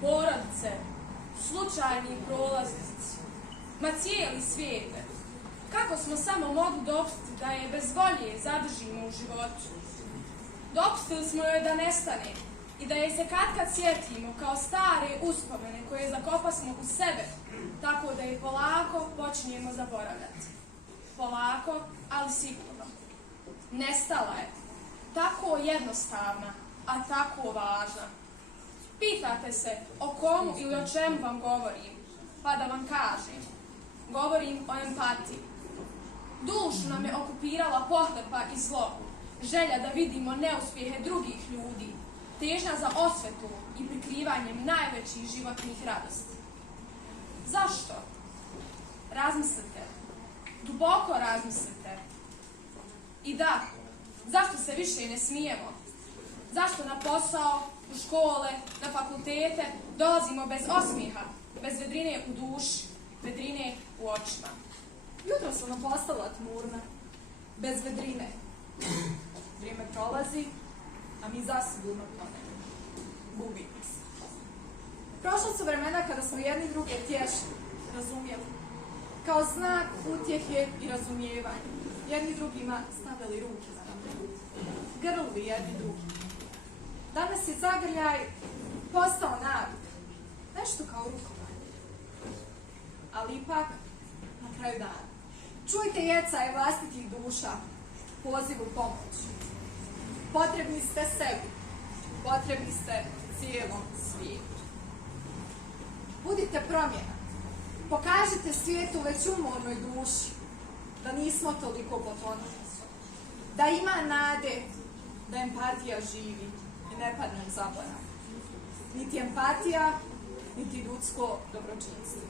porodice, slučajni prolaznici, ma cijeli svijete. Kako smo samo mogli dopustiti da je bez volje zadržimo u životu? Dopustili smo joj da nestane i da je se katkad sjetimo kao stare uspomene koje zakopasmo u sebe, tako da je polako počinjemo zaboravljati. Polako, ali sigurno. Nestala je. Tako jednostavna, a tako važna. Pitate se o komu ili o čemu vam govorim, pa da vam kažem. Govorim o empatiji. Dušu nam je okupirala pohlepa i zlo, želja da vidimo neuspjehe drugih ljudi, težnja za osvetu i prikrivanjem najvećih životnih radosti. Zašto? Razmislite. Duboko razmislite. I da, zašto se više ne smijemo? Zašto na posao, u škole, na fakultete dolazimo bez osmijeha, bez vedrine u duši, vedrine u očima? Jutro sam nam postala tmurna, bez vedrine. Vrijeme prolazi, a mi zasigurno tonemo. Gubimo se. Prošla su vremena kada smo jedni druge tješili, razumjeli. Kao znak utjehe i razumijevanja. Jedni drugima stavili ruke na ramena. Grlili jedni drugi. Danas je zagrljaj postao navik. Nešto kao rukovanje. Ali ipak, na kraju dana. Čujte jecaje vlastitih duša, poziv u pomoć. Potrebni ste sebi, potrebni ste cijelom svijetu. Budite promjena. Pokažite svijetu već umornoj duši da nismo toliko potonuli. Da ima nade, da empatija živi i ne padne u zaborav. Niti empatija, niti ljudsko dobročinstvo.